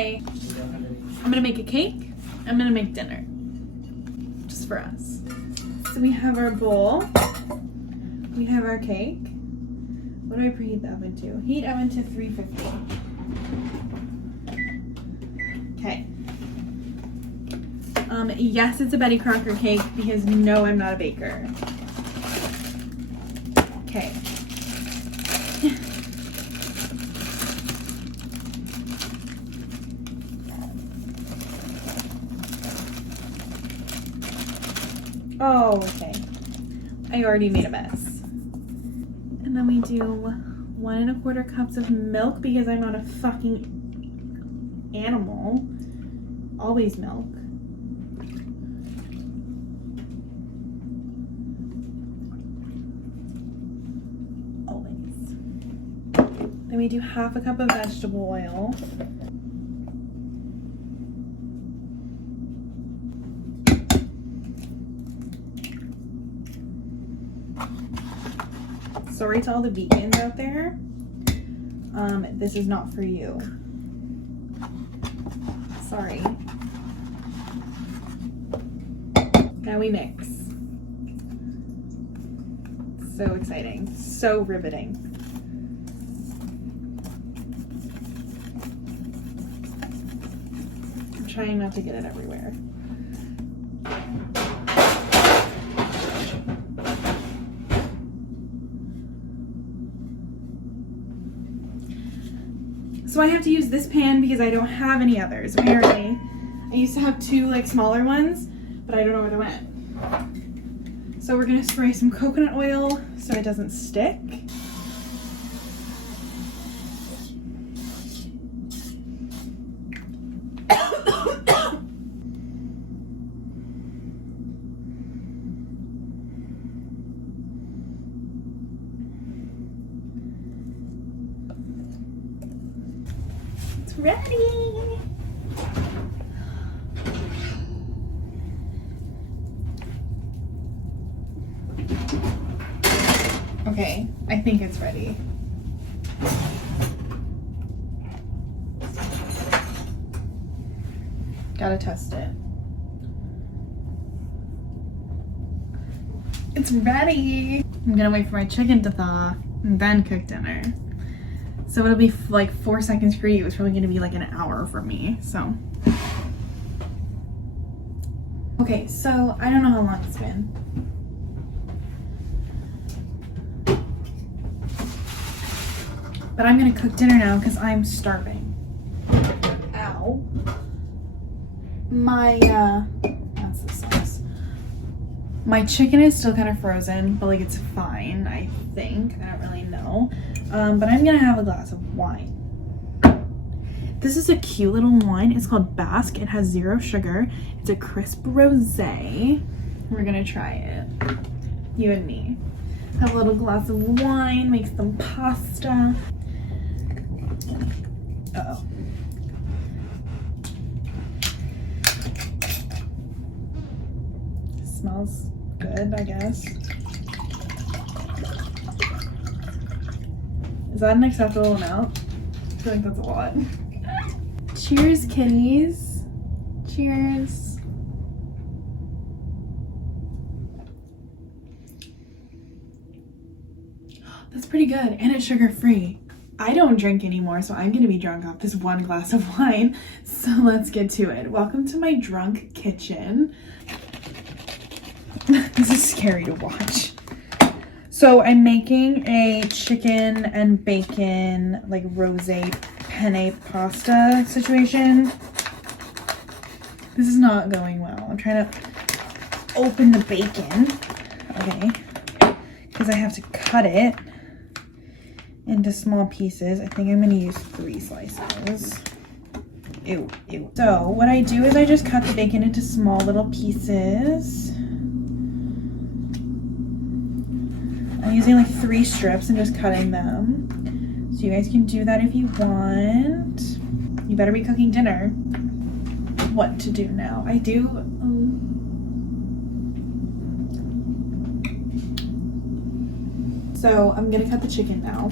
say I'm gonna make a cake. I'm gonna make dinner. Just for us. So we have our bowl. We have our cake. What do I preheat the oven to? Heat oven to 350. Okay. Yes, it's a Betty Crocker cake because no, I'm not a baker. Okay. Oh, okay. I already made a mess. And then we do 1 1/4 cups of milk because I'm not a fucking animal. Always milk. Always. Then we do 1/2 cup of vegetable oil. Sorry to all the vegans out there. This is not for you. Sorry. Now we mix. So exciting. So riveting. I'm trying not to get it everywhere. So I have to use this pan because I don't have any others, apparently. I used to have 2 like smaller ones, but I don't know where they went. So we're gonna spray some coconut oil so it doesn't stick. Ready. Okay, I think it's ready. Gotta test it. It's ready. I'm gonna wait for my chicken to thaw and then cook dinner. So it'll be like 4 seconds for you. It's probably gonna be like an hour for me, so. Okay, so I don't know how long it's been. But I'm gonna cook dinner now because I'm starving. Ow. That's the sauce. My chicken is still kind of frozen, but like it's fine, I think. I don't really know. But I'm gonna have a glass of wine. This is a cute little wine. It's called Basque. It has 0 sugar. It's a crisp rosé. We're gonna try it. You and me. Have a little glass of wine, make some pasta. Uh-oh. Smells good, I guess. Is that an acceptable amount? I feel like that's a lot. Cheers, kitties. Cheers. That's pretty good, and it's sugar-free. I don't drink anymore, so I'm gonna be drunk off this 1 glass of wine. So let's get to it. Welcome to my drunk kitchen. This is scary to watch. So I'm making a chicken and bacon, like rosé penne pasta situation. This is not going well. I'm trying to open the bacon, okay, because I have to cut it into small pieces. I think I'm gonna use 3 slices. Ew, ew. So what I do is I just cut the bacon into small little pieces. I'm using like 3 strips and just cutting them. So you guys can do that if you want. You better be cooking dinner. What to do now? I do. So I'm gonna cut the chicken now.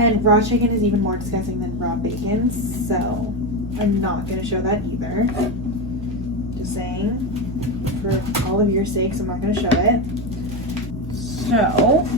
And raw chicken is even more disgusting than raw bacon, so I'm not going to show that either. Just saying. For all of your sakes, I'm not going to show it. So,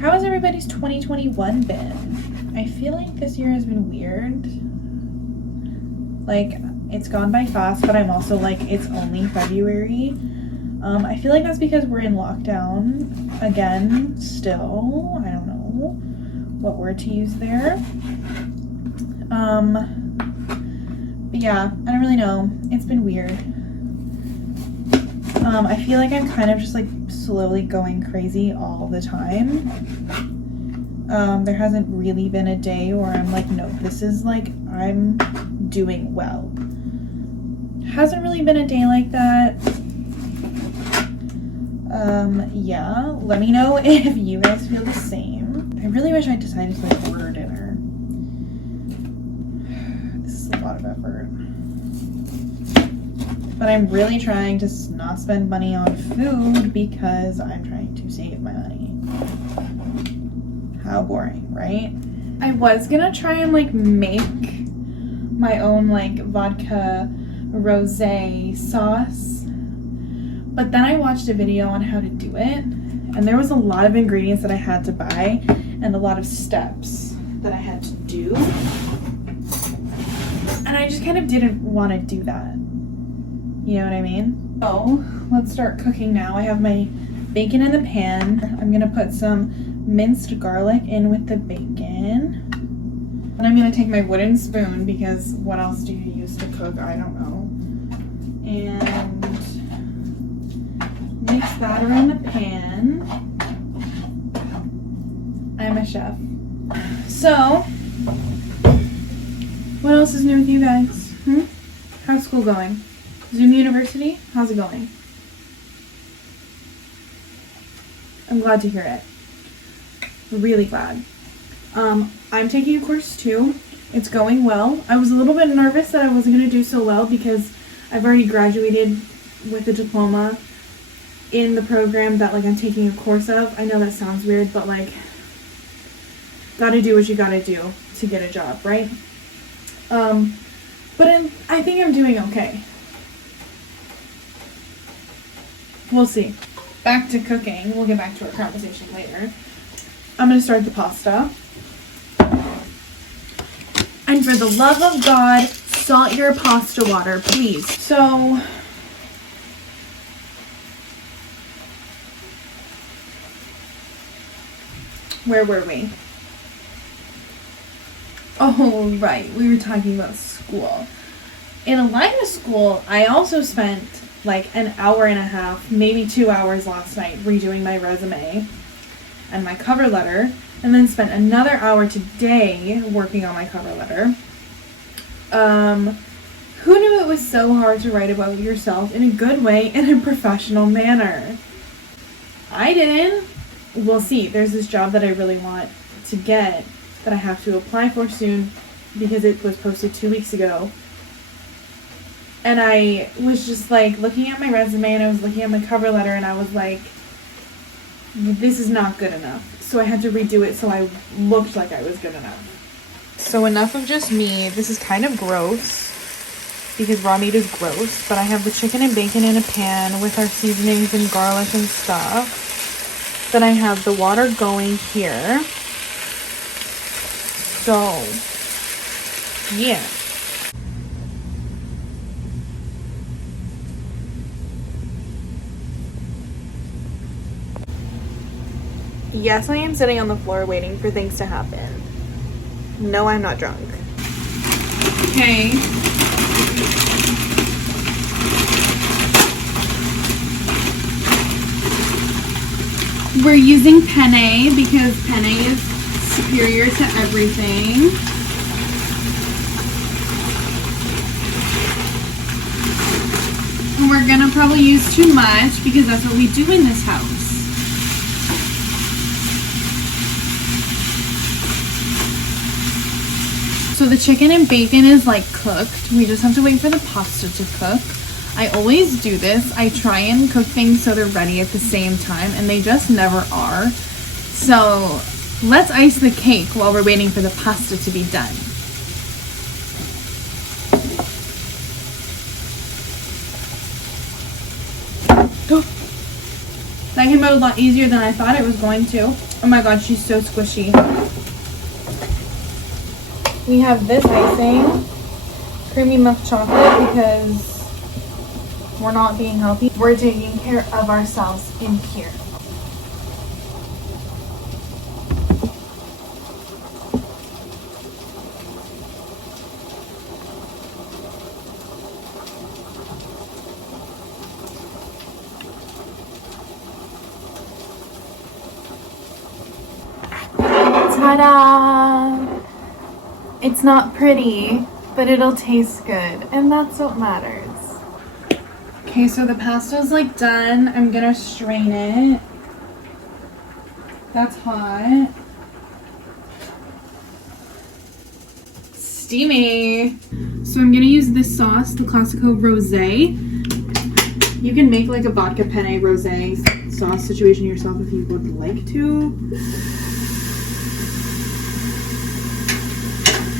how has everybody's 2021 been? I feel like this year has been weird. Like, it's gone by fast, but I'm also like, it's only February. I feel like that's because we're in lockdown again still. I don't know what word to use there. But yeah, I don't really know. It's been weird. I feel like I'm kind of just like slowly going crazy all the time. There hasn't really been a day where I'm like, no, this is like, I'm doing well. Hasn't really been a day like that. Yeah, let me know if you guys feel the same. I really wish I decided to like order dinner. This is a lot of effort. But I'm really trying to not spend money on food because I'm trying to save my money. How boring, right? I was gonna try and like make my own like vodka rosé sauce, but then I watched a video on how to do it, and there was a lot of ingredients that I had to buy and a lot of steps that I had to do, and I just kind of didn't want to do that. You know what I mean? So let's start cooking now. I have my bacon in the pan. I'm gonna put some minced garlic in with the bacon. And I'm gonna take my wooden spoon because what else do you use to cook? I don't know. And mix that around the pan. I'm a chef. So, what else is new with you guys? How's school going? Zoom University? How's it going? I'm glad to hear it. Really glad. I'm taking a course too. It's going well. I was a little bit nervous that I wasn't going to do so well because I've already graduated with a diploma in the program that like I'm taking a course of. I know that sounds weird, but like, gotta do what you gotta do to get a job, right? But I think I'm doing okay. We'll see. Back to cooking. We'll get back to our conversation later. I'm going to start the pasta. And for the love of God, salt your pasta water, please. So, where were we? Oh, right. We were talking about school. In Alina school, I also spent like an hour and a half, maybe 2 hours last night redoing my resume and my cover letter, and then spent another hour today working on my cover letter. Who knew it was so hard to write about yourself in a good way, in a professional manner? I didn't. We'll see. There's this job that I really want to get that I have to apply for soon because it was posted 2 weeks ago. And I was just like looking at my resume and I was looking at my cover letter and I was like, this is not good enough. So I had to redo it so I looked like I was good enough. So enough of just me. This is kind of gross because raw meat is gross, but I have the chicken and bacon in a pan with our seasonings and garlic and stuff. Then I have the water going here. So, yeah. Yes, I am sitting on the floor waiting for things to happen. No, I'm not drunk. Okay. We're using penne because penne is superior to everything. And we're gonna probably use too much because that's what we do in this house. So the chicken and bacon is like cooked. We just have to wait for the pasta to cook. I always do this. I try and cook things so they're ready at the same time and they just never are. So Let's ice the cake while we're waiting for the pasta to be done. That came out a lot easier than I thought it was going to. Oh my god, she's so squishy. We have this icing, creamy milk chocolate, because we're not being healthy. We're taking care of ourselves in here. Ta-da! It's not pretty, but it'll taste good, and that's what matters. Okay, so the pasta's like done. I'm gonna strain it. That's hot. Steamy. So I'm gonna use this sauce, the Classico Rosé. You can make like a vodka penne rosé sauce situation yourself if you would like to.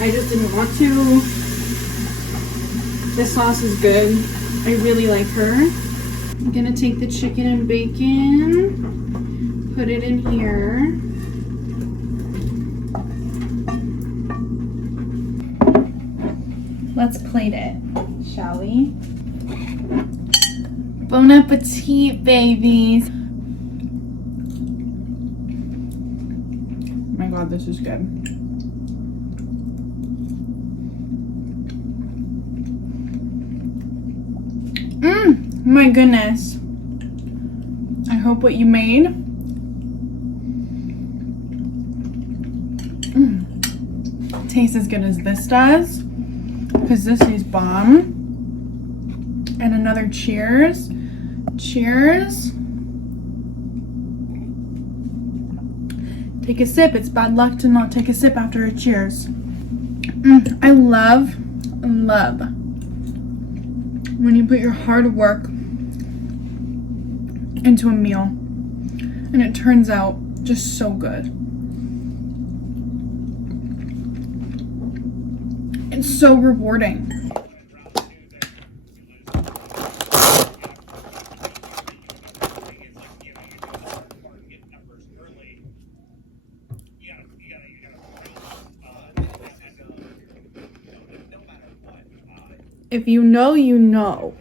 I just didn't want to. This sauce is good. I really like her. I'm gonna take the chicken and bacon, put it in here. Let's plate it, shall we? Bon appetit, babies. Oh my god, this is good. My goodness. I hope what you made tastes as good as this does, because this is bomb. And another cheers. Cheers. Take a sip. It's bad luck to not take a sip after a cheers. I love when you put your hard work into a meal and it turns out just so good. It's so rewarding. If you know, you know.